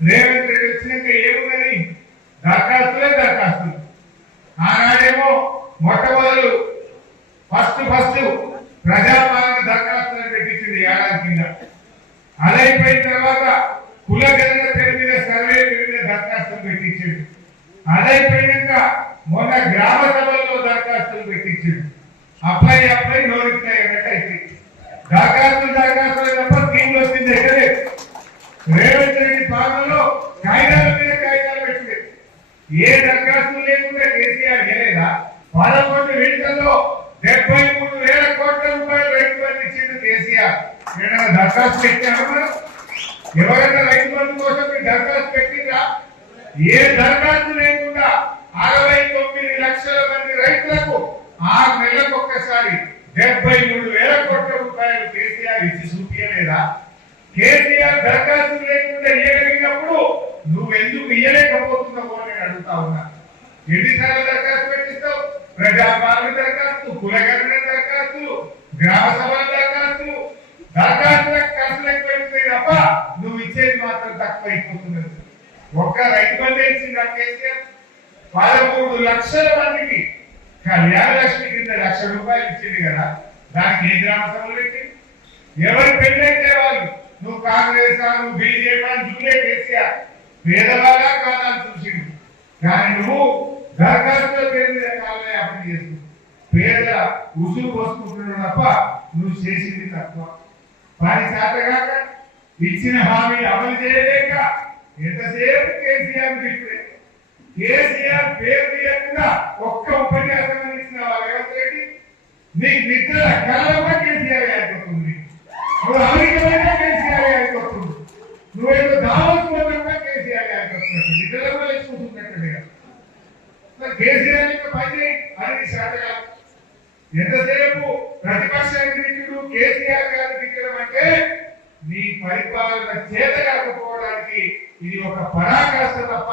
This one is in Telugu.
రేవంత్ రెడ్డి వచ్చినాక ఏమున్నది దరఖాస్తులే దరఖాస్తులు ఆనాడేమో మొట్టమొదలు ఫస్ట్ ఫస్ట్ ప్రజాపాలన దరఖాస్తులను పెట్టించింది ఏడాది కింద. అదైపోయిన తర్వాత కుల గణన తెలిపిన సర్వే పేరు దరఖాస్తులు పెట్టించింది. అదైపోయినాక మొన్న గ్రామ సభల్లో దరఖాస్తులు పెట్టించింది. అప్లై అప్లై నోరిఫై అన్నట్టు అయితే దరఖాస్తులు దరఖాస్తులు తప్ప స్కీమ్ వచ్చింది ఎక్కడే? రేవంత్ రెడ్డి పాలన కాగితాల మీద కాగితాలు పెట్టింది ఏ దరఖాస్తు లేకుండా కేసీఆర్ గెలేదా పదకొండు విడతల్లో డెబ్బై మూడు వేల కోట్ల రూపాయలు రైతు బంధు ఇచ్చిండు కేసీఆర్. ఏదైనా దరఖాస్తు పెట్టారు మనం? ఎవరైనా రైతు బంధు కోసం మీరు దరఖాస్తు పెట్టిందా ఏ దరఖాస్తు లేకుండా అరవై తొమ్మిది లక్షల మంది రైతులకు ఆరు నెలలకు ఒక్కసారి డెబ్బై మూడు వేల కోట్ల రూపాయలు కేసీఆర్ ఇచ్చి చూపించలేదా కేసీఆర్ దరఖాస్తు లేకుండా ఇయ్యగలిగినప్పుడు నువ్వు ఎందుకు ఇయ్యలేకపోతున్నావు చెప్తా ఉన్నా. ఎన్నిసార్లు దరఖాస్తు పెట్టిస్తావు? ప్రజాపాలన దరఖాస్తు కులగరణ దరఖాస్తు గ్రామ సభల దరఖాస్తులు దరఖాస్తులకు ఖర్చులు ఎక్కువైపోయి తప్ప నువ్వు ఇచ్చేది మాత్రం తక్కువ అయిపోతున్నది. ఒక్క రైతు బంధు ఇచ్చింది కేసీఆర్? పదమూడు లక్షల మందికి కళ్యాణ లక్ష్మి కింద లక్ష రూపాయలు ఇచ్చింది కదా. దానికి ఏ గ్రామ సభలు ఎవరి ఎవరు పెళ్ళైతే వాళ్ళు? నువ్వు కాంగ్రెస్ ఆ, నువ్వు బీజేపీ అని దువ్వే కేసీఆర్. పేదవాళ్ళ కాదు కానీ నువ్వు దరఖాస్తుల పేరు మీద కావాలని అప్పుడు చేస్తున్నావు పేదల ఉసురు పోసుకుంటున్నావు తప్ప నువ్వు చేసింది తక్కువ. పని చేతగాక ఇచ్చిన హామీ అమలు చేయలేక ఎంతసేపు కేసీఆర్ చెప్పే కేసీఆర్ పేరు తీయకుండా ఒక్క ఉపన్యాసం ఇచ్చిన రేవంత్ రెడ్డి నీకు నిద్ర కలవ కేసీఆర్ అయిపోతుంది నువ్వు అమెరికా కేసీఆర్ అయిపోతుంది నువ్వేదో దావత్ పోయినా కేసీఆర్ అయిపోతున్నట్టు నిద్ర కేసీఆర్ యొక్క పని అది శాతగా ఎంతసేపు ప్రతిపక్ష ఎన్నికలు కేసీఆర్ గారు దిగ్గడం అంటే నీ పరిపాలన చేత కాకపోవడానికి ఇది ఒక పరాకాష్ట తప్ప